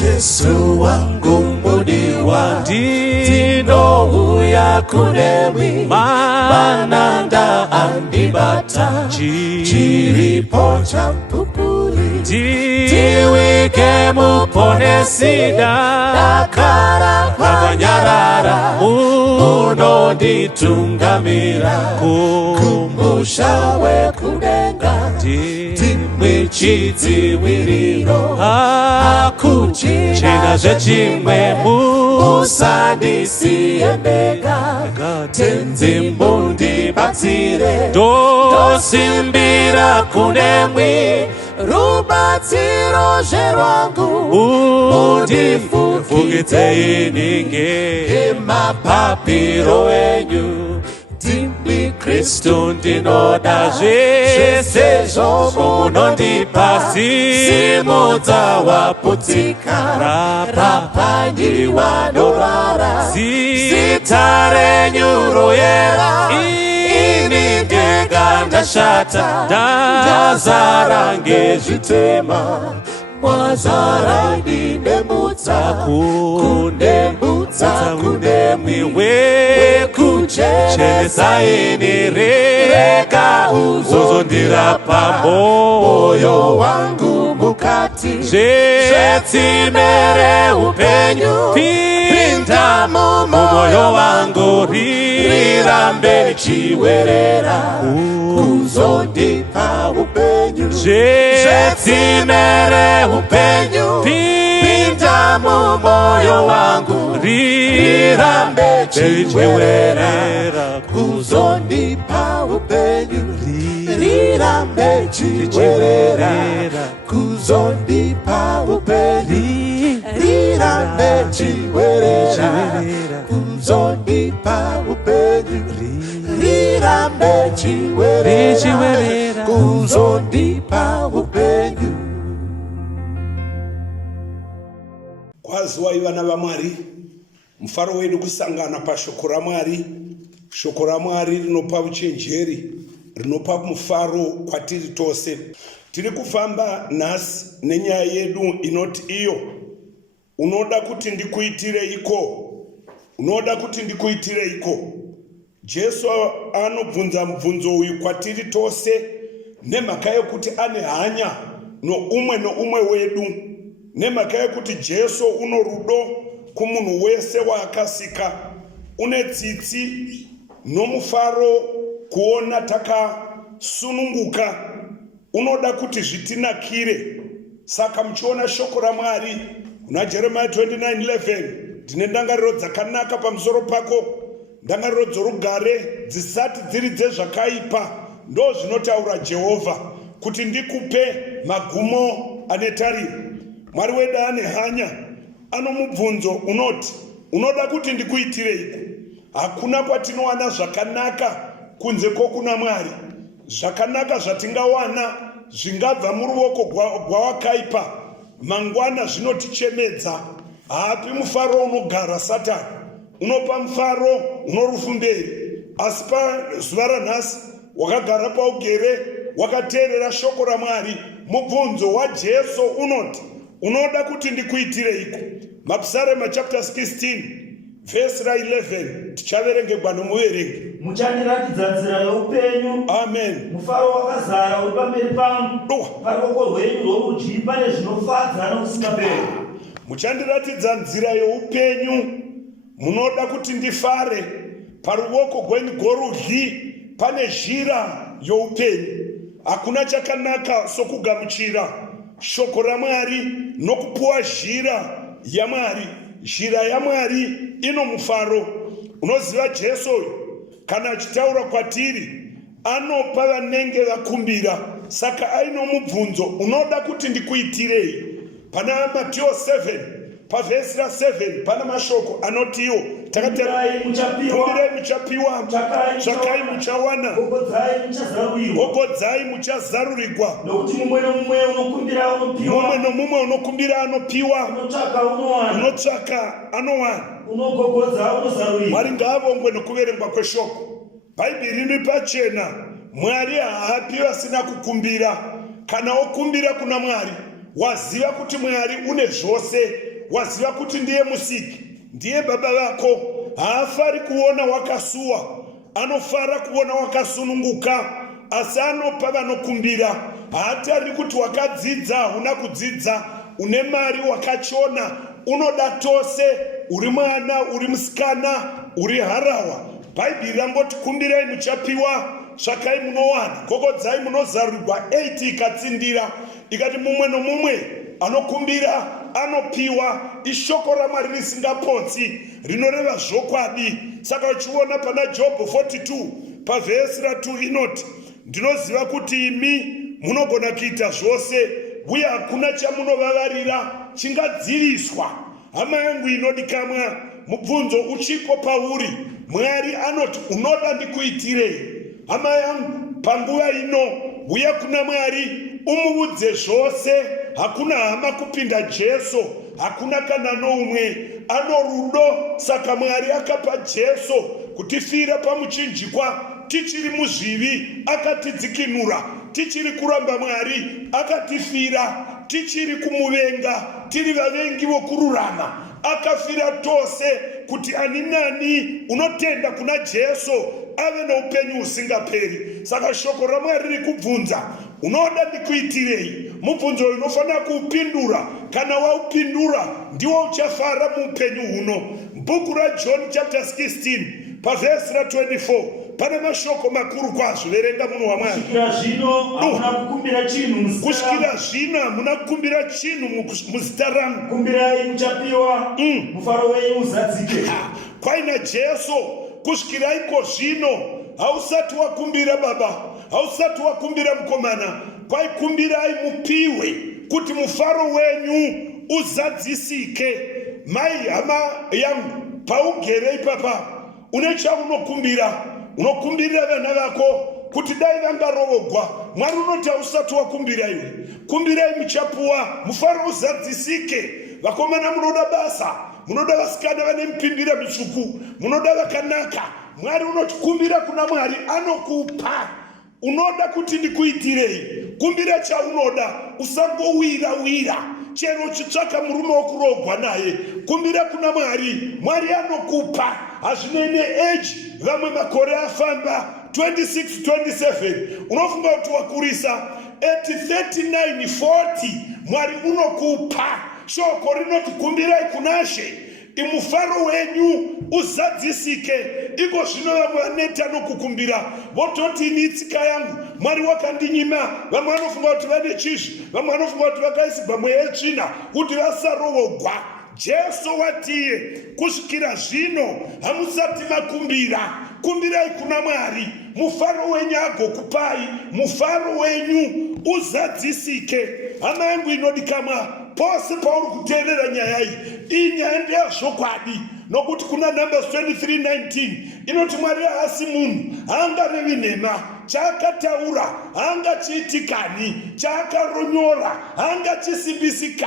Jesu wangu mudiwa Tino uya kunemi Mananda andibata Chiripo champupuli Tiwike mupone sida Dakara kanyarara Uno ditungamira Kumbusha we kudenga Timwichidzi wiriro Akuchina zechimwe Musadisi endega Tenzi mbundi batsire Dosimbira kunemwi Rubatsiro jerwangu Udifukite ininge Mapapiro enyu Dimbi Kristu ndinoda Jese jomo nondipasi Simuza waputika Rapanyi wanorara Sitare nyuro yera Ininge ganda shata Dazarange jitema Mwazarani nemutsa Kunemutsa kunemiwe Kuchesa inireka Uzondira pamoyo wangu mukati Jetimere upenyu Pinda moyo wangu Rirambe chiwerera Uzondipa upenyu Jetimere upenyu Pinda moyo wangu Rirambe chiwerera Uzondipa upenyu Rirambe chiwerera Uzondipa upenyu Rirambe chiwerera Uzondipa upenyu Rirambe chiwerera Uzondipa upenyu. Kwaziwa ivana vaMwari, mufaro wedu kusangana pashoko raMwari. Shoko raMwari rinopa uchenjeri, rinopa mufaro kwatiri tose. Tiri kufamba nhasi nenyaya yedu inoti iyo unoda kuti ndikuitirei iko. Unoda kuti ndikuitirei iko. Jesu anobvunza mubvunzo uyu kwatiri tose nemhaka yokuti ane hanya noumwe wedu. Nemhaka yokuti Jesu uno rudo kumunhu wese waakasika. Une tsitsi nomufaro kuona takasununguka. Unoda kuti zvitinakire. Saka muchiona shoko raMwari kuna Jeremiah 29:11 ndine ndangariro dzakanaka pamusoro pako. Ndangariro dzorugare dzisati dziri dzezvakaipa. Ndo zvinotaura Jehovha kuti ndikupe magumo ane tariro. Mwari wedu ane hanya, ano mubvunzo unoti unoda kuti ndikuitireiko. Hakuna kwatinowana zvakanaka kunze kokuna Mwari. Zvakanaka zvatingawana zvingabva muruoko gwawakaipa mangwana zvinotichemedza. Hapi mufaro unogara Satani, unopa mufaro unorufu mberi. Asi pazuva ranhasi wakagara paugere wakateerera shoko raMwari. Mubvunzo waJesu unoti unoda kuti ndikuitireiko. Mapsalm chapter 16 verse 11 tichaverengegwa nomuverenge. Muchandiratidza nzira youpenyu. Amen. Mufaro wakazara uri pamberi pangu. Paruoko rwenyu rworudyi pane zvinofadza nokusingaperi. Muchandiratidza nzira youpenyu. Munoda kuti ndifare. Paruoko rwenyu rworudyi pane zhira youpenyu. Hakuna chakanaka sokugamuchira shoko raMwari nokupuwa zhira yaMwari. Zhira yaMwari ino mufaro. Unoziva Jesu kana achitaura kwatiri anopa vanenge vakumbira. Saka aino mubvunzo unoda kuti ndikuitirei. Pana Matthew 7 pavhesi ra7 pana mashoko anotiwo Kumbirai muchapiwa, tsvakai muchawana, gogodzai muchazarurirwa. Nokuti mumwe nomumwe unokumbira anopiwa, unotsvaka anowana. Mwari ngaavongwe nokuverengwa kweshoko. Bhaibheri riri pachena. Mwari haapi vasina kukumbira. Kana okumbira kuna Mwari, waziva kuti Mwari une zvose waziva kuti ndiye musiki, ndiye baba vako, haafari kuona wakasuwa, anofara kuona wakasununguka, asi anopa vanokumbira. Haatari kuti wakadzidza, huna kudzidza, une mari, wakachona, unoda tose, uri mwana, uri musikana, uri harawa. Bhaibheri rangoti kumbirai muchapiwa, tsvakai munowana, gogodzai munozarurirwa. 8 ikatsindira ikati mumwe nomumwe anokumbira anopiwa. Ishoko raMwari risingapotsi, rinoreva zvokwadi. Saka uchiona pana Jobho 42 pavhesi ra2 inoti, ndinoziva kuti imi munogona kuita zvose, uye hakuna chamunovavarira chingadziviswa. Hama yangu inodikamwa, mubvunzo uchipo pauri, Mwari anoti unoda ndikuitirei. Hama yangu, panguva ino uya kuna Mwari umuudze zvose. Hakuna hama kupinda Jesu, hakuna kana noumwe. Ano rudo, saka Mwari akapa Jesu kutifira pamuchinjikwa tichiri muzvivi, akatidzikinura. Tichiri kuramba Mwari, akatifira. Tichiri kumuvenga, tiri vavengi vokururama, akafira tose kuti ani nani unotenda kuna Jesu ave noupenyu usingaperi. Saka shoko raMwari riri kubvunza, unoda ndikuitirei? Mubvunzo unofanira kuupindura. Kana waupindura, ndiwo uchafara muupenyu huno. Bhuku raJohn chapter 16 pavhesi ra24 pane mashoko makuru kwazvo. Verenga munhu waMwari. Kusvikira zvino hamuna kukumbira chinhu muzita rangu. Kumbirai muchapiwa, mufaro wenyu uzadzike. Kwaina Jesu, kusvikiraiko zvino hausati wakumbira baba, hausati wakumbira mukomana, kwaikumbirai mupiwe kuti mufaro wenyu uzadzisike. Mai hama yangu, paugere ipapa, une chaunokumbira? Unokumbirira vana vako kuti dai vangarovogwa. Mwari unoti hausati wakumbira iwe. Kumbirai muchapuwa, mufaro uzadzisike. Vakomana munoda basa, munoda vasikana vane mipimbira mitsvuku, munoda vakanaka. Mwari unoti kumbira kuna Mwari, anokupa. Unoda kuti ndikuitirei? Kumbira chaunoda, usangowira. Chero uchitsvaka murume wokurogwa naye, kumbira kuna Mwari. Mwari anokupa. Hazvinei age, vamwe makore afamba 26, 27, unofunga kuti wakurisa 39, 40, Mwari unokupa. Shoko rinoti kumbirai kunashe, imufaro wenyu uzadzisike. Iko zvino vamwe vaneta nokukumbira, vototi ini tsika yangu, Mwari wakandinyima. Vamwe vanofunga kuti vane chizvi, vamwe vanofunga kuti vakaisigwa mweya yetsvina kuti vasarovogwa. Jesu watiye, kusvikira zvino hamusati makumbira. Kumbirai kuna Mwari, mufaro wenyu agokupai, mufaro wenyu uzadzisike. Hama yangu inodikamwa, pose pauri kuteerera nyaya iyi nyaya ndeyazvokwadi. Nokuti kuna Numbers 23:19 inoti Mwari haasi munhu, haangarevi nhema. Chaakataura haangachiitikani, chaakaronyora haangachisimbisiki.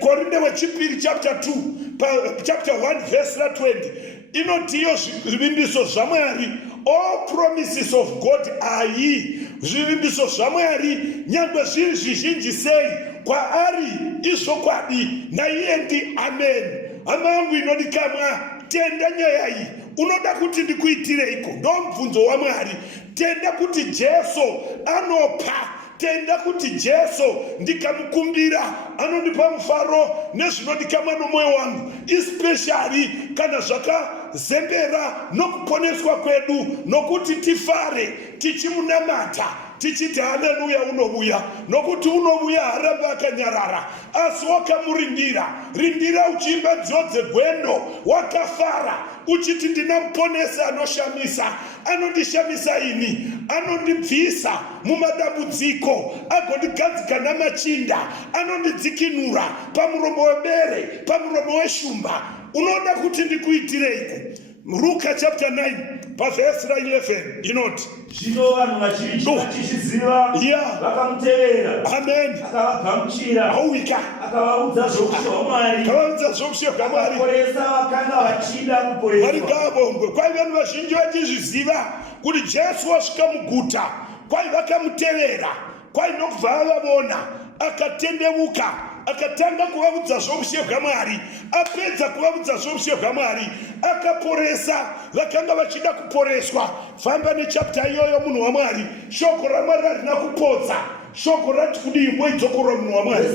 Korinde wechipiri chapter 2 chapter 1 verse 20 inoti iyo zvivimbiso zvaMwari, all promises of God are ye. Zvivimbiso zvaMwari nyangwe zviri zvizhinji sei, kwaari izvokwadi, naiye ndi amen. Hama yangu inodikamwa, tenda nyaya iyi. Unoda kuti ndikuitireiko? Ndo mubvunzo waMwari. Tenda kuti Jesu anopa. Tenda kuti Jesu ndikamukumbira anondipa mufaro nezvinodikamwa nomwoyo wangu, especially kana zvakazembera nokuponeswa kwedu, nokuti tifare tichimunamata tichiti haleluya unouya, nokuti unouya haramba akanyarara, asi wakamurindira. Rindira uchiimba dzodze gwendo, wakafara uchiti ndinamuponesa anoshamisa, anondishamisa ini, anondibvisa mumadambudziko, agondigadzika namachinda, anondidzikinura pamuromo webere, pamuromo weshumba. Unoda kuti ndikuitireiko? Luka chapter 9 pavhesi ra11 inoti, zvino vanhu vazhinji vachiziva vakamutevera. Amen. Akavagamuchira, auika, akavaudza zvokushe hwaMwari, akavaudza zvokushe hwaMwari. Akaporesa vakanga vachida kuporeswa. Mwari ngavongwe. Kwai vanhu vazhinji vachizviziva kuti Jesu wasvika muguta, kwai vakamutevera, kwai nokubva vavona, akatendeuka, akatanga kuvavudza zvoushye hwaMwari. Apedza kuvavudza zvoushye hwaMwari akaporesa vakanga vachida kuporeswa. Famba nechapta iyoyo munhu waMwari. Shoko raMwari harina kupodza. Shoko rati kudii moidzokora munhu waMwari.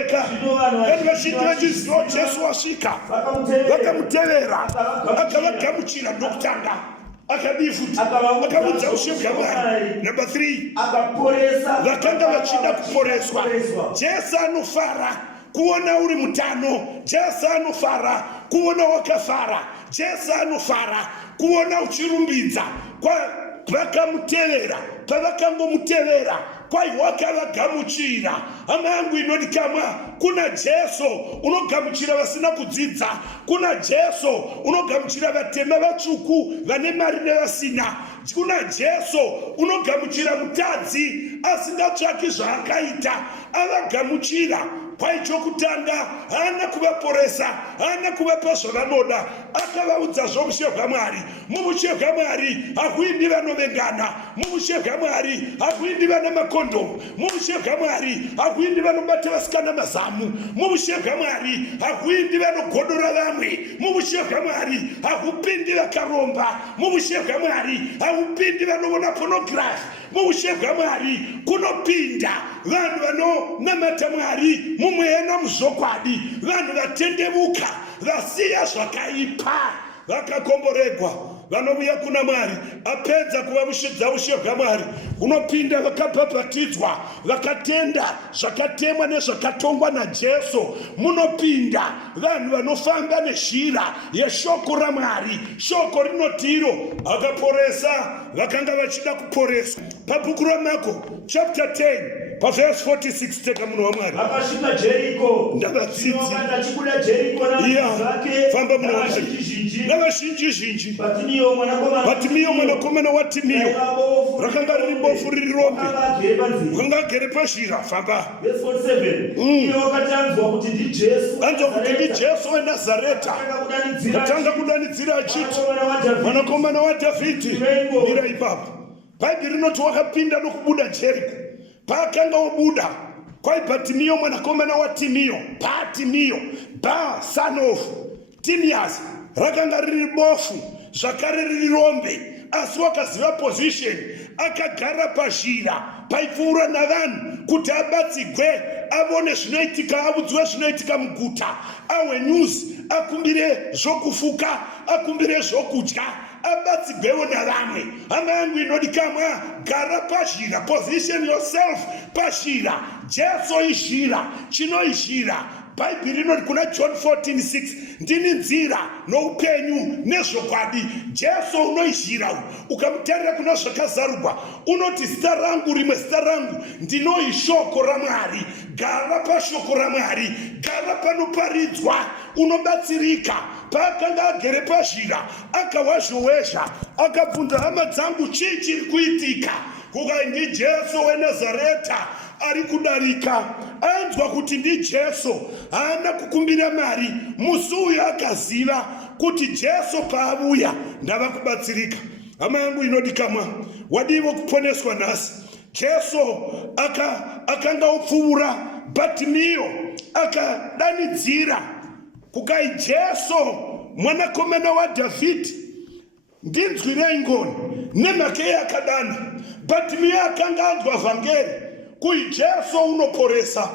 Eka vanhu vazhinji vachiziva Jesu wasvika vakamutevera akavagamuchira ndokutanga akadifuti akavudza ushe hwaMwari. Number 3 vakanga vachida kuporeswa. Jesu anofara kuona uri mutano. Jesu anofara kuona wakafara. Jesu anofara kuona uchirumbidza. Vakamutevera pavakangomutevera kwai wakavagamuchira. Hama yangu inodikamwa, kuna Jesu unogamuchira vasina kudzidza. Kuna Jesu unogamuchira vatema vatsvuku vane mari nevasina. Kuna Jesu unogamuchira mutadzi asingatsvaki zvaakaita avagamuchira. Kwai chokutanga hana kuvaporesa, hana kuvapa zvavanoda, akavaudza zvoushe hwaMwari. Muushe hwaMwari hakuindi vanovengana. Muushe hwaMwari hakuindi vana makondomu. Muushe hwaMwari hakuindi vanobata vasikana mazamu. Muushe hwaMwari hakuindi vanogodora vamwe. Muushe hwaMwari hakupindi vakaromba. Muushe hwaMwari hakupindi vanoona pornography. Muushe hwaMwari kunopinda vanhu vanonamata Mwari mumweya muzvokwadi, vanhu vatendevuka vasiya zvakaipa vakakomboregwa vanouya kuna Mwari. Apedza kuvamushidza ushe hwaMwari unopinda vakabhabhatidzwa vakatenda zvakatemwa nezvakatongwa naJesu. Munopinda vanhu vanofamba nezhira yeshoko raMwari. Shoko rinotiro akaporesa vakanga vachida kuporeswa. Pabhuku raMarko chapter 10 verse 46 teka munhu waMwari. Akasvika Jeriko. Ndavadzidzi achikuda Jeriko navake famba munhu waMwari navazhinji. Batimio mwanakomana waTimio rakanga riri bofu riri rombe rakanga agere pazhira. Famba. Anzwa kuti ndi Jesu weNazareta. Akatanga kudanidzira achiti, mwanakomana waDhavhidhi, mira ipapo. Bhaibheri rinoti wakapinda nokubuda Jeriko. Paakanga obuda kwai Batimio mwanakomana waTimio, Batimio, son of Timaeus, rakanga riri bofu zvakare riri rombe, asi wakaziva position akagara pazhira paipfuura navanhu kuti abatsigwe avone zvinoitika, avudzwe zvinoitika muguta, ahwe news, akumbire zvokufuka, akumbire zvokudya, abatsigwewo navamwe. Hama yangu inodikamwa, gara pazhira, position yourself pazhira. Jesu izhira, chinoizhira. Bhaibheri rinoti kuna John 14:6, ndini nzira noupenyu nezvokwadi. Jesu unoizhira, ukamutarira kuna zvakazarurwa unoti zita rangu rimwe zita rangu ndinoishoko raMwari. Gara pashoko raMwari, gara panoparidzwa, unobatsirika. Paakanga agere pazhira akawazhowezha akabvunza hama dzangu, chii chiri kuitika? Kukai ndi Jesu weNazareta ari kudarika. Anzwa kuti ndi Jesu, haana kukumbira mari. Musi uyo akaziva kuti Jesu paavuya ndava kubatsirika. Hama yangu inodikamwa, wadivo kuponeswa nhasi. Jesu akanga opfuura Batimio akadanidzira kukai, Jesu mwanakomana waDhavhidhi, ndinzwirei ngoni. Nemhaka yakadana Batimio akanga anzwa vhangeri kui Jesu unoporesa,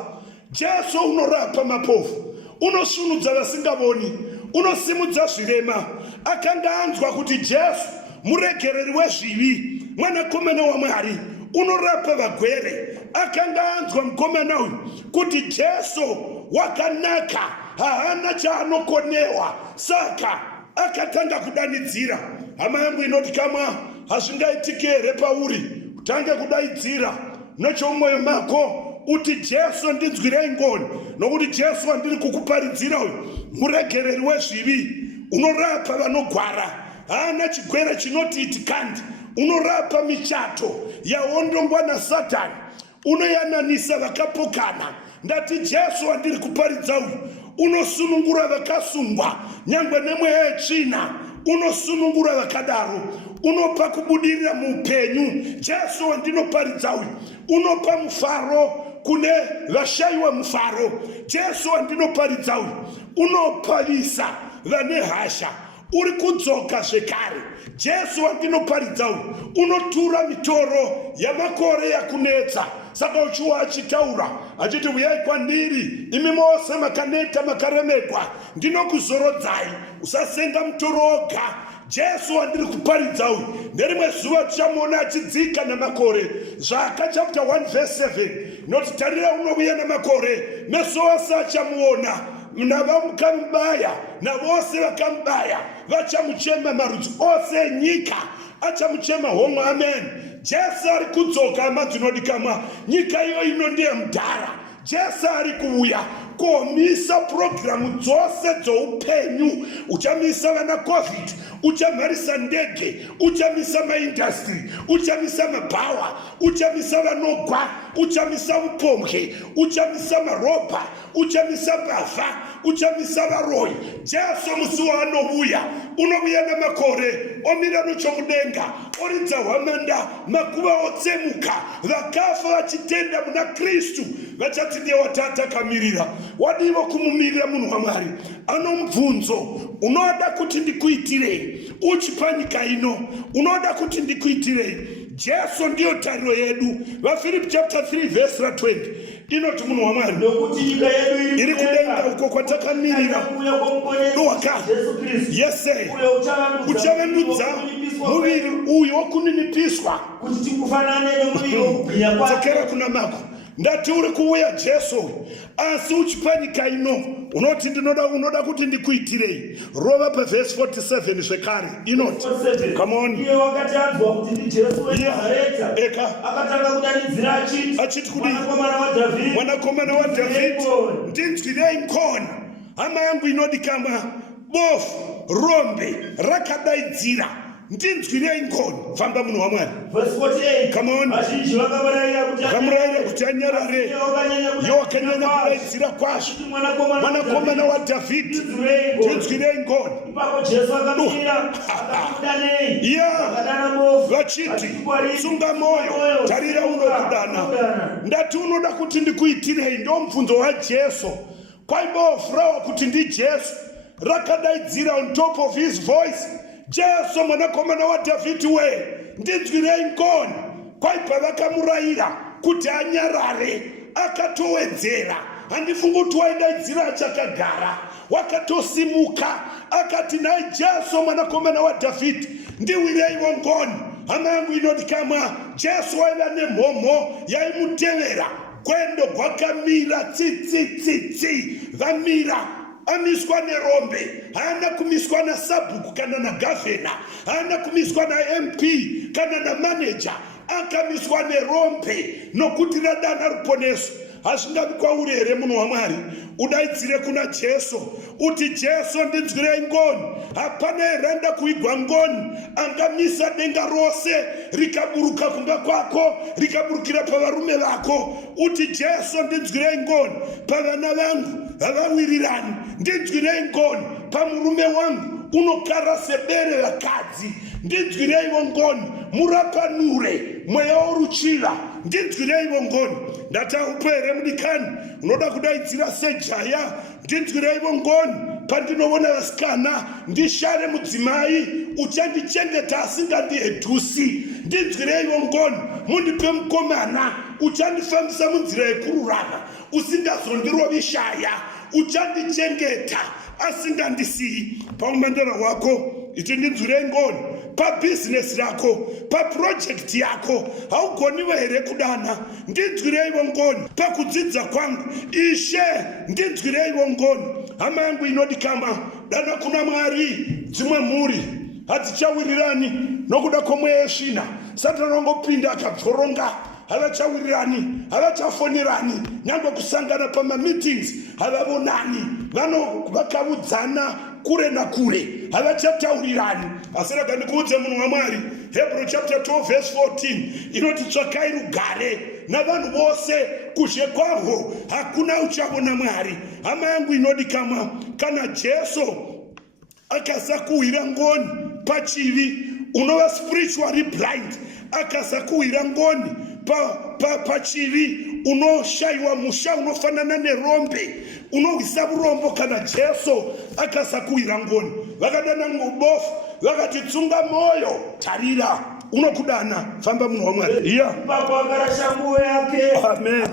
Jesu unorapa mapofu, unosunudza vasingavoni, unosimudza zvirema. Akanga anzwa kuti Jesu muregereri wezvivi, mwanakomana waMwari, unorapa vagwere. Akanga anzwa mukomana uyu kuti Jesu wakanaka, haana chaanokonewa, saka akatanga kudanidzira. Hama yangu inodikamwa, hazvingaitike here pauri utange kudaidzira nechomwoyo mako uti Jesu ndinzwirei ngoni, nokuti Jesu andiri kukuparidzira uyu muregereri wezvivi, unorapa vanogwara, haana chigwere chinoti itikandi, unorapa michato yaondongwa naSatani, unoyananisa vakapokana. Ndati Jesu andiri kuparidza uyu unosunungura vakasungwa nyangwe nemweya yetsvina, unosunungura vakadaro, unopa kubudirira muupenyu. Jesu wandinoparidza uyu unopa mufaro kune vashayiwa mufaro. Jesu andinoparidza uyu unoparisa vane hasha, uri kudzoka zvekare. Jesu wandinoparidza uyu unotura mitoro yamakore yakunetsa. Saka uchiwa achitaura achiti uyai kwandiri imi mose makaneta makaremekwa, ndinokuzorodzai. Usasenga mutoro woga. Jesu wandiri kuparidza uyu nerimwe zuva tichamuona achidzika namakore. Zvaka chapter 1 verse 7 noti tarira unouya namakore, meso ose achamuona, navakamubaya navose vakamubaya vachamuchema, marudzi ose enyika achamuchema homwe. Amen. Jesu ari kudzoka madzinodikamwa. Nyika iyo ino ndiye mudhara. Jesu ari kuuya komisa programu dzose dzoupenyu. Uchamisa vana covid, uchamharisa ndege, uchamisa maindastry, uchamisa mabhawa, uchamisa vanogwa, uchamisa upombwe, uchamisa marobha, uchamisa mbavha, uchamisa varoyi. Jesu musi waanouya unouya namakore omira nochomudenga, oridza hwamanda, makuva otsemuka, vakafa vachitenda muna Kristu vachati ndiye watata kamirira. Wadiwa kumumirira munhu waMwari. Ano mubvunzo, unoda kuti ndikuitirei? Uchipanyika ino unoda kuti ndikuitirei? Jesu ndiyo tariro yedu. Philippians chapter 3 verse 20 inoti munhu waMwari, nokuti nyika yedu iri kudenga uko kwatakamirira nowakati. Yes, uchavandudza muviri uyu wokuninipiswa kuti tikufanane nomuviri wokugwinya kwake. Dzokera kuna mako. Ndati uri kuuya Jesu, asi uchipanyika ino unoti unoda kuti ndikuitirei? Rova paverse 47 zvekare inoti, come on. Iye wakati anzwa kuti ndi Jesu weNazareta, akatanga kudanidzira achiti kudi, mwanakomana waDhavhidhi, ndinzwirei ngoni. Hama yangu inodikamwa, bofu rombe rakadaidzira, ndinzwirei ngoni. Famba munhu waMwari. Verse 48. Come on. Vazhinji vakamurayira kuti anyarare. Iye wakanyanya kudaidzira kwazvo. Mwanakomana waDhavhidhi, ndinzwirei ngoni. Ipapo Jesu akamira akakudanei. Akadana bofu vachiti, sunga moyo, tarira unokudana. Ndati unoda kuti ndikuitirei? Ndo mubvunzo waJesu. Kwai bofu rawa kuti ndi Jesu rakadaidzira on top of his voice. Jesu mwanakomana waDhavhidhi we, ndinzwirei ngoni. Kwai pavakamurayira kuti anyarare akatowedzera. Handifungi kuti waidaidzira achakagara, wakatosimuka akati, nai Jesu mwanakomana waDhavhidhi, ndiwireiwo ngoni. Hama yangu inodikamwa, Jesu waiva nemhomho yaimutevera. Gwendo gwakamira tsitsitsitsi, vamira. Amiswa nerombe, haana kumiswa na sabhuku kana na gavhena, haana kumiswa na MP kana na manager, akamiswa nerombe nokuti radana ruponeso. Hazvingavi kwauri here munhu waMwari udaidzire kuna Jesu uti, Jesu ndinzwirei ngoni? Hapana eranda kuigwa ngoni angamisa denga rose rikaburuka kumba kwako, rikaburukira pavarume vako. Uti Jesu ndinzwirei ngoni pavana vangu havawirirani, ndinzwirei ngoni pamurume wangu unokara sebere vakadzi, ndinzwireiwo ngoni murapanure mweya woruchira, ndinzwireiwo ngoni. Ndataupo here mudikani unoda kudaidzira sejaya, ndinzwireiwo ngoni pandinoona vasikana ndishare mudzimai uchandichengeta asingandihedhusi, ndinzwireiwo ngoni. Mundipe mukomana uchandifambisa munzira yekururama usingazondirovishaya, uchandichengeta asingandisii. Paumandara wako iti ndinzwirei ngoni. Pabhizinesi rako, paprojekti yako haugoniwe here kudana, ndinzwireiwo ngoni. Pakudzidza kwangu, Ishe ndinzwireiwo ngoni. Hama yangu inodikama, dana kuna Mwari dzimwe mhuri hadzichawirirani nokuda kwomweya wesvina. Satani angopinda akabvoronga, havachawirirani, havachafonirani, nyangwe kusangana pamameetings havavonani, vakaudzana kure na kure, havachataurirani. Asi rega ndikuudze munhu waMwari, Hebrews chapter 12 verse 14 inoti, tsvakai rugare navanhu vose, kuzhe kwahwo hakuna uchaona Mwari. Hama yangu inodikamwa, kana Jesu akasakuhwira ngoni pachivi, unova spiritually blind, akasakuhwira ngoni pachivi unoshaiwa musha unofanana nerombe unohwisa urombo kana Jesu akasakuira ngoni. Vakadana ngubofu vakati tsunga moyo, tarira unokudana, famba munhu waMwari. Iya. Papa akarasha nguo yake. Amen.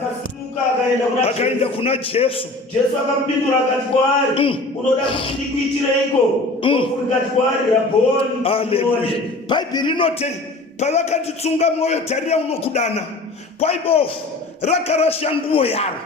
Akaenda kuna Jesu. Jesu akampindura akati kwaari, unoda kuti ndikuitireiko? Akati kwaari, Rabhoni. Haleluya. Bhaibheri rinoti pavakati tsunga moyo, tarira unokudana, kwaibofu rakarasha nguo yaro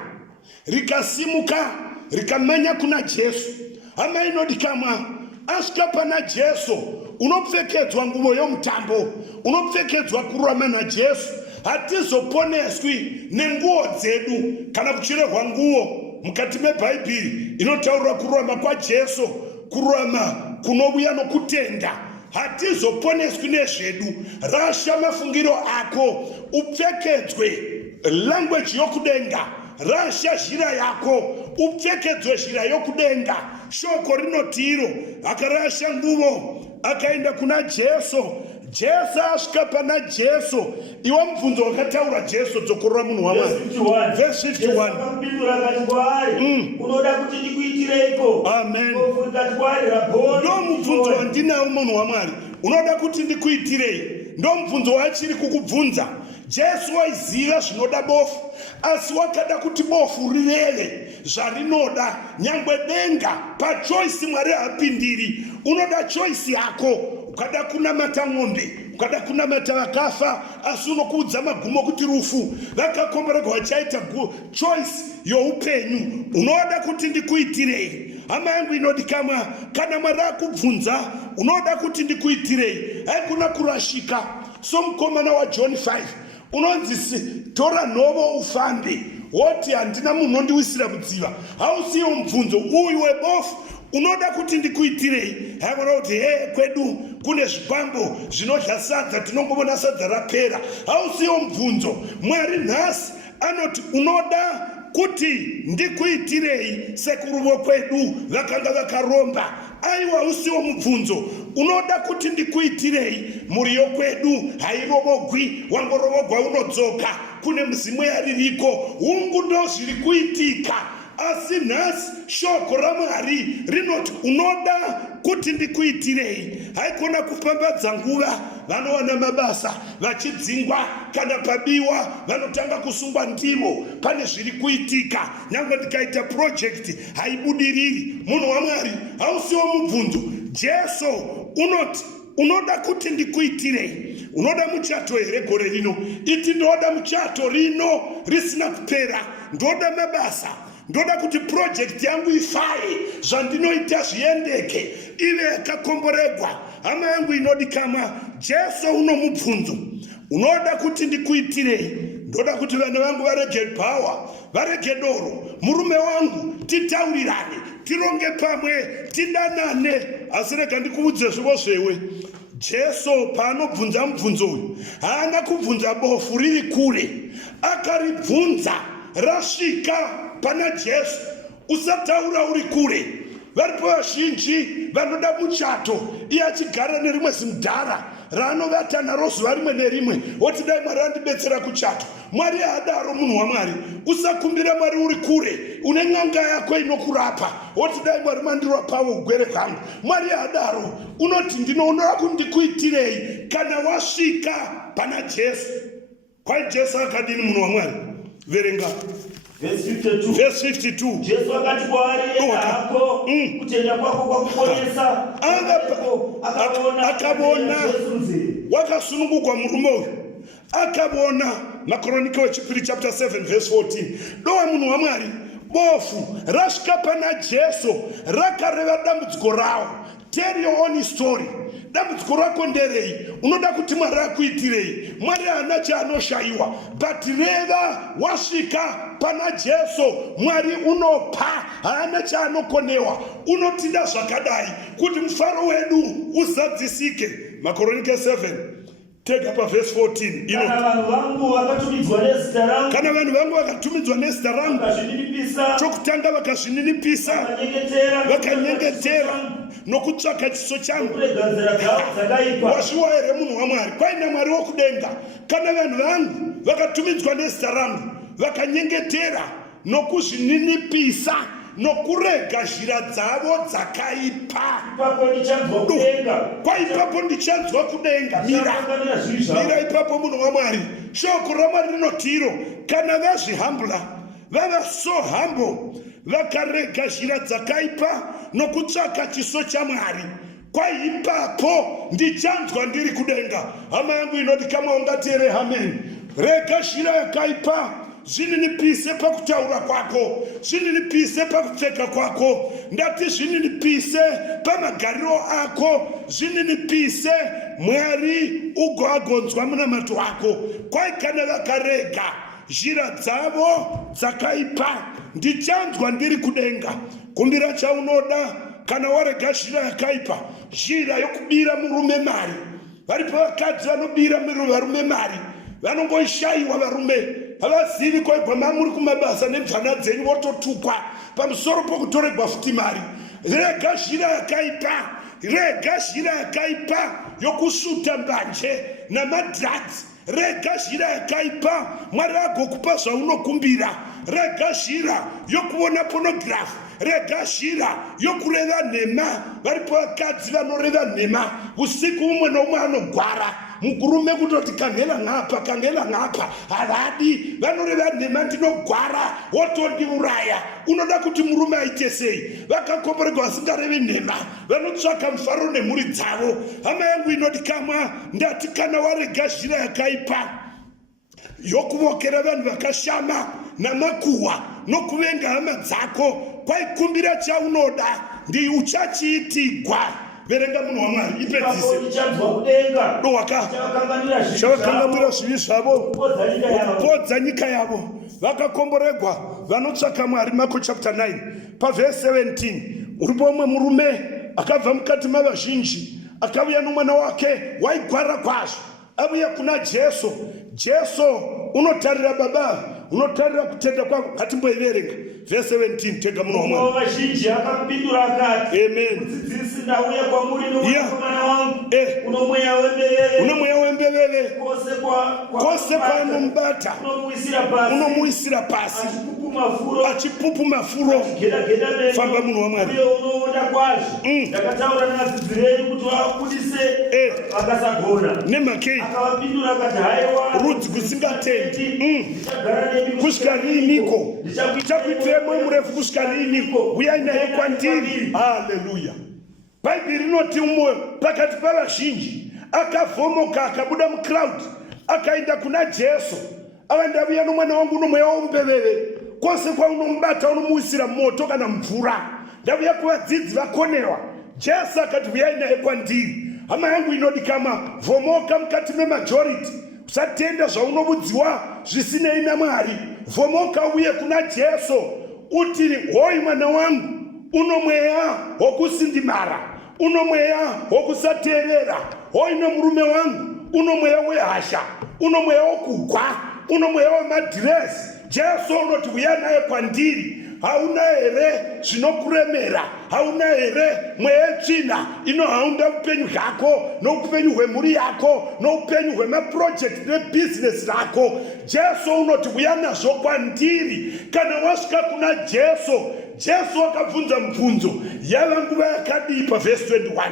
rikasimuka rikamanya kuna Jesu. Hama inodikamwa asvika pana Jesu unopfekedzwa nguo yomutambo, unopfekedzwa kurama naJesu. Hatizoponeswi nenguo dzedu kana kucherehwa nguo. Mukati meBhaibheri inotaura kurama kwaJesu, kurama kunouya nokutenda. Hatizoponeswi nezvedu. Rasha mafungiro ako upfekedzwe language yokudenga. Rasha zhira yako upfekedzwe zhira yokudenga. Shoko rinotiro akarasha nguo akaenda kuna Jesu. Jesu asvika pana Jesu. Iwa mubvunzo wakataura Jesu dzokorora munhu waMwari. Verse 51. Unoda kuti ndikuitireiko? Amen. Ndo mubvunzo wandinawo munhu waMwari. Unoda kuti ndikuitirei? Ndo mubvunzo wachiri kukubvunza. Jesu waiziva zvinoda bofu, asi wakada kuti bofu rireve zvarinoda. Nyangwe denga pachoisi Mwari hapindiri. Unoda choisi yako. Ukada kunamata ng'ombe, ukada kunamata vakafa, asi unokuudza magumo kuti rufu. Vakakomborerwa vachaita choice youpenyu. Unoda kuti ndikuitirei? Hama yangu inodikamwa, kana Mwari akubvunza unoda kuti ndikuitirei, haikuna kurashika. So mukomana waJohn 5 unonzi tora nhovo ufambe. Woti handina munhu ondiwisira kudziva. Hausiyo mubvunzo uyu webofu. Unoda kuti ndikuitirei? Haimona kuti kwedu kune zvipambo zvinodya sadza, tinongobona sadza rapera. Hausiyo mubvunzo. Mwari nhasi anoti unoda kuti ndikuitirei sekuru vokwedu vakanga vakaromba. Aiwa, usiwo mubvunzo. Unoda kuti ndikuitirei? Mhuri yokwedu hairovogwi, wangorovogwa unodzoka. Kune mzimu yaririko, hungu ndo zviri kuitika. Asi nhasi shoko raMwari rinoti unoda kuti ndikuitirei. Haikona kupambadza nguva. Vanowana mabasa vachidzingwa, kana pabiwa vanotanga kusungwa ndivo. Pane zviri kuitika. Nyangwe ndikaita project haibudiriri. Munhu waMwari, hausiwo mubvunzo. Jesu unoti unoda kuti ndikuitirei? Unoda muchato here gore rino? Iti ndoda muchato rino risina kupera. Ndoda mabasa. Ndoda kuti project yangu ifaye, zvandinoita zviendeke, ive yakakomboregwa. Hama yangu inodikamwa, Jesu uno mubvunzo. Unoda kuti ndikuitirei? Ndoda kuti vana vangu varege power, varege doro. Murume wangu titaurirane, tironge pamwe, tidanane. Asi rega ndikuudze zvivo zvewe. Jesu paanobvunza mubvunzo uyu, haana kubvunza bofu riri kure. Akaribvunza rasvika pana Jesu. Usataura uri kure. Varipo vazhinji vanoda muchato, iye achigara nerimwe zimudhara raanovata naro zuva rimwe nerimwe. Woti dai Mwari andibetsera kuchato. Mwari haadaro munhu waMwari. Usakumbira Mwari uri kure, une n'anga yako inokurapa. Woti dai Mwari mandirapawo ugwere kwangu. Mwari haadaro. Unoti ndinoda kuti ndikuitirei kana wasvika pana Jesu. Kwai Jesu akadini munhu waMwari? Verenga. Verse 52. Verse 52. Jesu akati kwaari, enda hako, kutenda kwako kwakuponesa. Akabona wakasunungukwa murume uyu. Akabona Makoronike wechipiri chapter 7 verse 14. Dowa munhu waMwari, bofu rasvika pana Jesu rakareva dambudziko rawo. Tell your own story. Dambudziko rako nderei? Unoda kuti Mwari akuitirei? Mwari haana chaanoshayiwa, but reva wasvika pana Jesu. Mwari unopa, haana chaanokonewa. Unotinda zvakadai kuti mufaro wedu uzadzisike. Makoronike 7 Take up a verse 14. Kana vanhu vangu vakatumidzwa nezita rangu. Kana vanhu vangu vakatumidzwa nezita rangu. Vakazvininipisa. Chokutanga vakazvininipisa. Vakanyengetera. Nokutsvaka chiso changu. Washuwa here munhu waMwari. Kwaina Mwari wokudenga. Kana vanhu vangu vakatumidzwa nezita rangu. Vakanyengetera. Nokuzvininipisa. Nokurega zhira dzavo dzakaipa. Kwa ipapo ndichanzwa kudenga. Mira ipapo munhu waMwari. Shoko raMwari rinotiro. Kana vazvihambula. Vava so humble. Vakarega zhira dzakaipa. Nokutsvaka chiso chaMwari. Kwa ipapo ndichanzwa ndiri kudenga. Hama yangu inoti kama ungatere amen. Rega zhira yakaipa. Zvininipise pakutaura kwako, zvininipise pakupfeka kwako, ndati zvininipise pamagariro ako, zvininipise Mwari ugoagonzwa munamato wako. Kwai kana vakarega zhira dzavo dzakaipa, ndichanzwa ndiri kudenga. Kumbira chaunoda kana warega zhira yakaipa, zhira yokubira murume mari. Varipo vakadzi vanobira varume mari, vanongoshaiwa varume. Havazivi kwaibva mamuri kumabasa nemvana dzenyu vototukwa pamusoro pokutoregwa futi mari. Rega zhira yakaipa, rega zhira yakaipa yokusuta mbanje namadrugs. Rega zhira yakaipa Mwari agokupa zvaunokumbira. Rega zhira yokuona pornography. Rega zhira yokureva nhema. Varipo vakadzi vanoreva nhema usiku umwe noumwe anogwara. Mukurume kutoti kangela ngapa havadi vanoreva nhema ndinogwara wotondiuraya. Unoda kuti murume aite sei? Vakakomborerwa vasingarevi nhema, vanotsvaka mufaro nemhuri dzavo. Hama yangu inoti kama ndati kana warega zhira yakaipa yokuvokera vanhu vakashama namakuhwa nokuvenga hama dzako, kwaikumbira chaunoda ndi uchachiitigwa. Verenga munhu waMwari ipedzise. Dowaka chavakanganwira zvivi zvavo kupodza nyika yavo. Vakakomborerwa vanotsvaka Mwari. Marko chapter 9 paverse 17. Uripo umwe murume akabva mukati mavazhinji akauya nomwana wake waigwara kwazvo. Auya kuna Jesu. Jesu unotarira baba, unotarira kutenda kwako. Ngatimboiverenga verse 17. Tega munhu waMwari. Vazhinji akapindura akati, amen. Mudzidzisi, ndauya kwamuri nomwanakomana wangu. Uno mweya wembeveve. Kose kwanomubata unomuisira pasi. Achipupu mafuro. Famba munhu waMwari. Ndakataura navadzidzi kuti vabudise vakasagona. Nemakei akavapindura akati, haiwa rudzi kusingatendi. Kusvika riiniko? Ndichakuitirei mwoyo murefu kusvika riiniko? Uyai naye kwandiri. Haleluya. Bhaibheri rinoti umwe pakati pavazhinji akavhomoka akabuda mucrowd akaenda kuna Jesu. Ndauya nomwana wangu unomweya wombeveve. Kwose kwaunomubata unomuisira moto kana mvura. Ndauya kuvadzidzi vakonewa. Jesu akati uyai naye kwandiri. Hama yangu inoti kama vhomoka mukati memajority. Usatenda zvaunobudziwa zvisinei naMwari. Vhomoka uye kuna Jesu uti, hoi mwana wangu, uno mweya wokusindimara, uno mweya wokusateerera. Hoi nomurume wangu, uno mweya wehasha, uno mweya wokugwa, uno mweya wemadhiresi. Jesu unoti uya naye kwandiri. Hauna here zvinokuremera? Hauna here mweya tsvina inohaunda upenyu hwako noupenyu hwemhuri yako noupenyu hwemaproject nebusiness rako? Jesu unoti uya nazvo kwandiri. Kana wasvika kuna Jesu, Jesu akabvunza mubvunzo. Yava nguva yakadii paverse 21.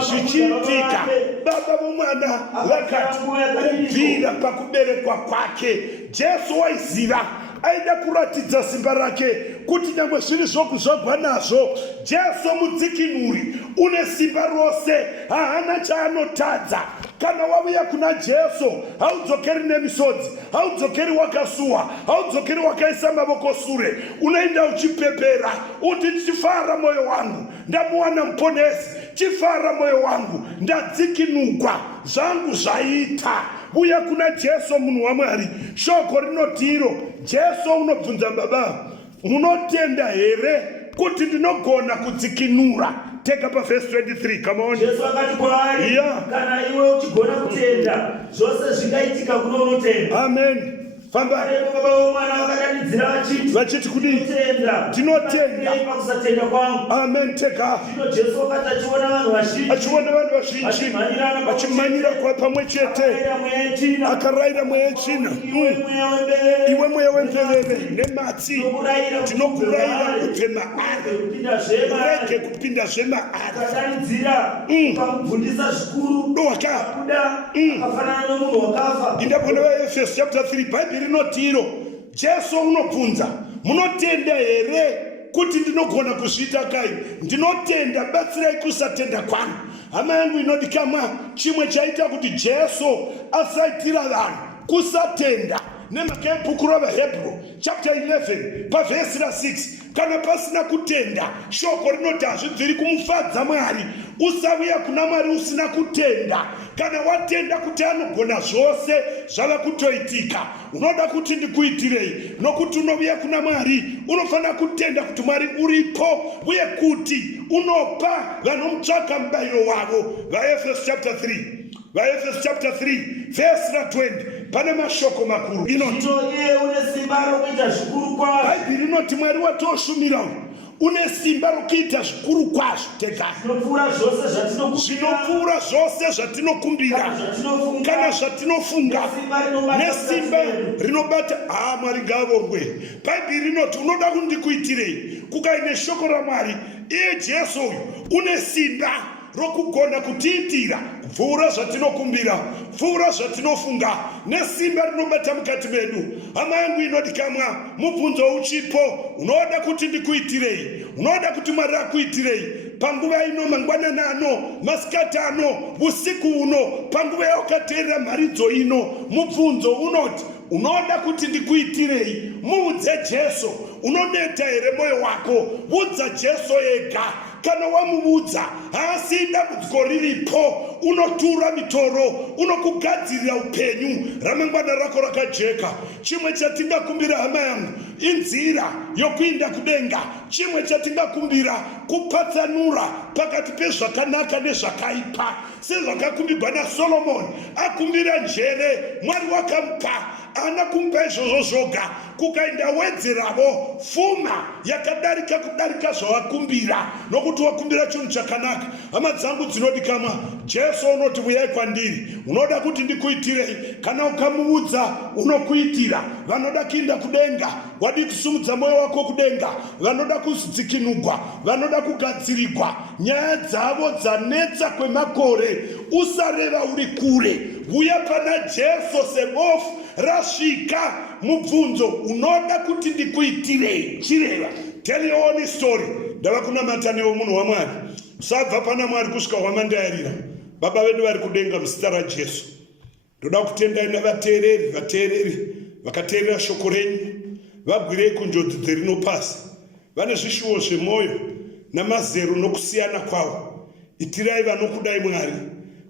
Zvichiitika baba vomwana vakati kubvira pakuberekwa kwake Jesu waiziva aida kuratidza simba rake kuti nyangwe zviri zvoku zvagwa nazvo. Jesu mudzikinuri une simba rose, haana chaanotadza. Kana wauya kuna Jesu haudzokeri nemisodzi, haudzokeri wakasuwa, haudzokeri wakaisa mavoko sure. Unaenda uchipepera uti, chifara moyo wangu, ndamuwana muponesi. Chifara moyo wangu, ndadzikinugwa, zvangu zvaita. Uya kuna Jesu munhu waMwari. Shoko rinotiro. Jesu unobvunza baba, unotenda here kuti ndinogona kudzikinura Take up a verse 23. Come on. Jesu akati kwaari, kana iwe uchigona kutenda, zvose zvingaitika kuno unotenda. Amen. Famba. Baba vomwana vakadanidzira vachiti kudii? Tinotenda pakusatenda kwangu. Amen. Teka. Zvino Jesu akati achiona vanhu vazhinji vachimhanyira pamwe chete, akarayira mweya wechina. Iwe mweya wembeveve nematsi, tinokurayira kupema ari, urege kupindazve maari. Akadanidzira akamubvundisa zvikuru, akabuda akafanana nomunhu wakafa. Indabona vaEfeso chapter 3 Bible rinotiro Jesu unobvunza, munotenda here kuti ndinogona kuzviita kai? Ndinotenda, batsirai kusatenda kwangu. Hama yangu inodikamwa, chimwe chaita kuti Jesu asaitira vanhu kusatenda. Nemaka yebhuku ravaHebrew chapter 11 pavhesi ra6, kana pasina kutenda, shoko rinoti hazvibviri kumufadza Mwari. Usauya kuna Mwari usina kutenda. Kana watenda kuti anogona zvose zvava kutoitika, unoda kuti ndikuitirei, nokuti unovuya kuna Mwari unofana kutenda kuti Mwari uripo, uye kuti unopa vanomutsvaka mubayiro wavo. VaEfeso chapter 3 verse ra 20 pane mashoko makuru inoti, iye une simba rokuita zvikuru kwazvo. Bhaibheri rinoti Mwari watoshumira une simba rokuita zvikuru kwazvo. Teka zvinopfuura zvose zvatinokumbira kana zvatinofunga, nesimba rinobata. Mwari ngaavorwe. Bhaibheri rinoti unoda kuti ndikuitirei? Kukaine shoko raMwari, iye Jesu uyu une simba rokugona kutiitira kupfuura zvatinokumbira, kupfuura zvatinofunga, nesimba rinobata mukati medu. Hama yangu inodikamwa, mubvunzo uchipo, unoda kuti ndikuitirei? Unoda kuti Mwari akuitirei? Panguva ino, mangwanani ano, masikati ano, usiku uno, panguva yawakateerera mharidzo ino, mubvunzo unoti unoda kuti ndikuitirei? Muudze Jesu. Unoneta here moyo wako? Udza Jesu ega. Kana wamuudza, haasi dambudziko riripo, unotura mitoro, unokugadzirira upenyu, ramangwana rako rakajeka. Chimwe chatingakumbira hama yangu inzira yokuinda kudenga. Chimwe chatingakumbira kupatsanura pakati pezvakanaka nezvakaipa, sezvakakumbirwa naSolomoni. Akumbira njere, Mwari wakamupa, ana kumupa izvozvo zvoga. Kukaenda wedzeravo pfuma yakadarika kudarika zvawakumbira, nokuti wakumbira chinhu chakanaka. Hama dzangu dzinodikamwa, Jesu unoti uyai kwandiri, unoda kuti ndikuitirei? Kana ukamuudza unokuitira. Vanoda kuinda kudenga, wadi kusumudza moyo wako kudenga, vanoda kudzikinugwa, vanoda kugadzirirwa nyaya dzavo dzanetsa kwemakore. Usareva uri kure, uya pana Jesu sebofu rasvika. Mubvunzo unoda kuti ndikuitirei? Chireva. Tell your own story. Ndava kunamata newe munhu waMwari. Usabva pana Mwari kusvika wamandayarira. Baba vedu vari kudenga muzita raJesu, ndoda kutendai navateereri vakateerera shoko renyu, vabwirei kunjodzi dzerinopasi. Vane zvishuwo zvemwoyo namazero nokusiyana kwavo. Itirai vanokudai Mwari,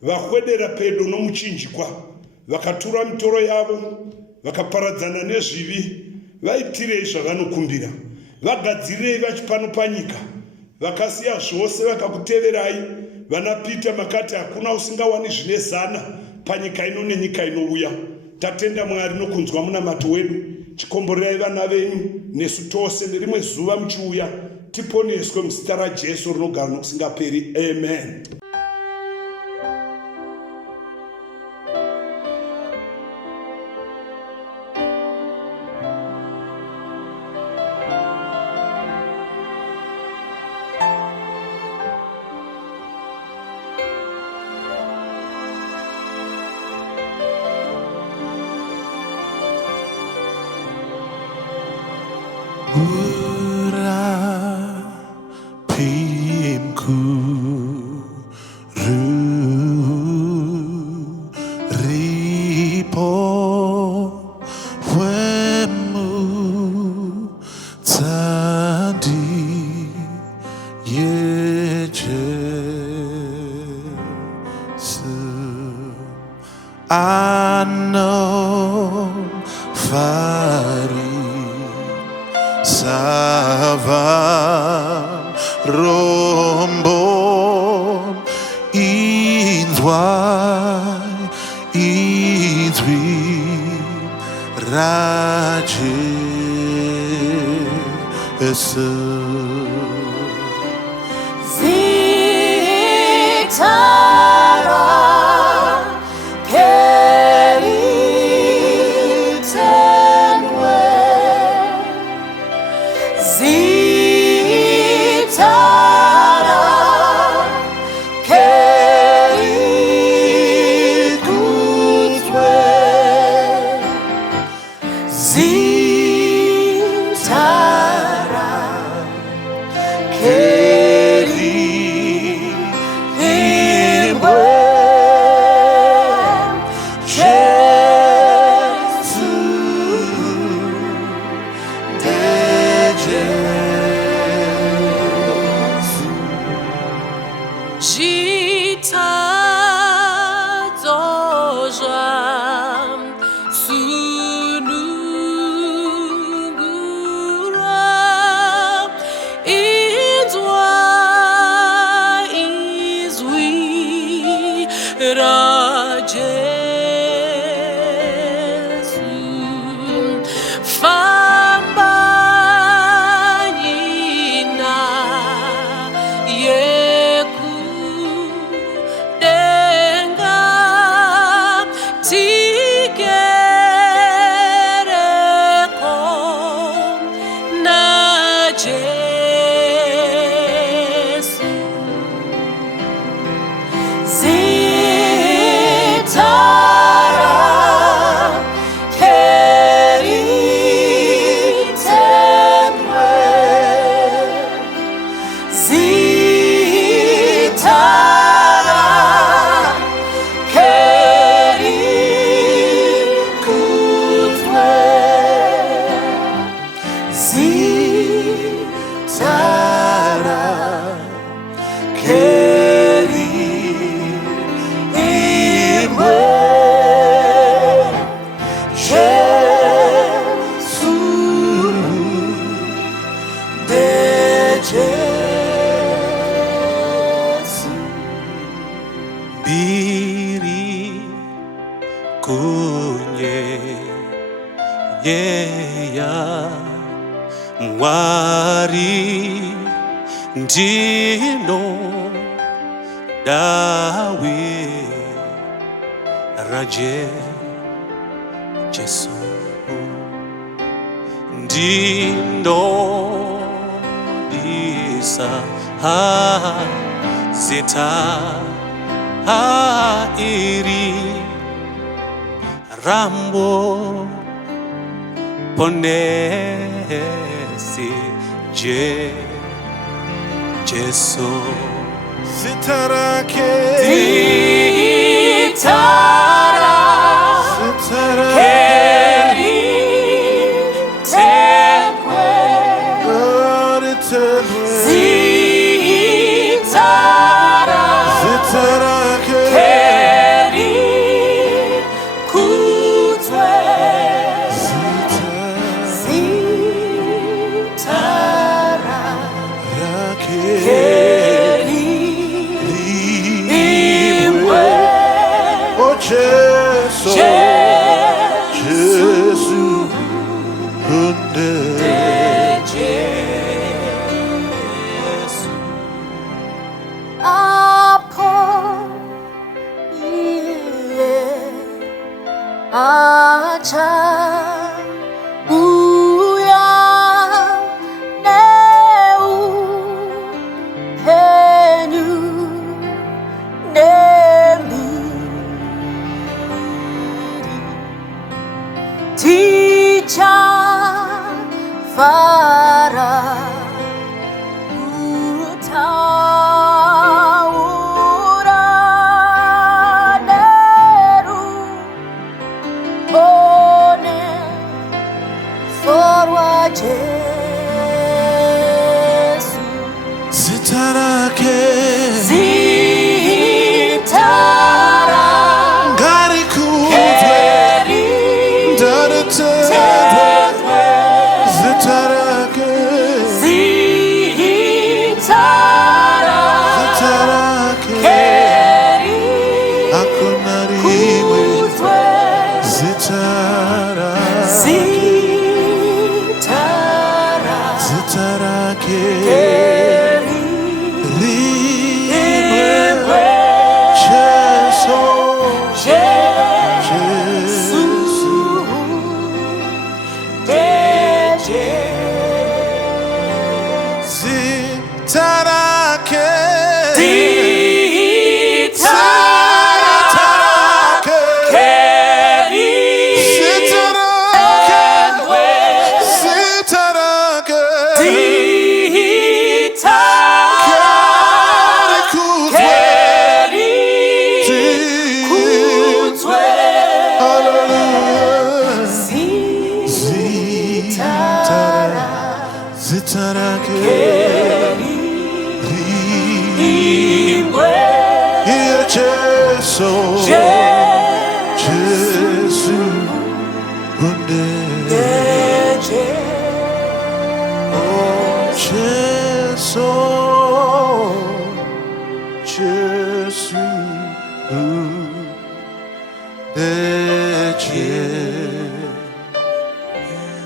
vahwedera pedo nomuchinjikwa, vakatura mitoro yavo, vakaparadzana nezvivi. Vaitirei zvavanokumbira, vagadzirirei vachipano panyika. Vakasiya zvose vakakuteverai. Vana Pita makati hakuna usingawani zvine zana panyika ino nenyika inouya. Tatenda Mwari nokunzwa munamato wedu. Chikomborerai vana venyu nesu tose nerimwe zuva muchiuya. Tiponeswe muzita raJesu rinogara nokusingaperi. Amen. Sava rombo kunyeya mwari ndino dawe raje Jesu ndino isa zeta iri rambo ponesi Jesu sitarake See 타락해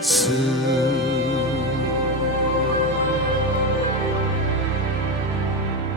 예수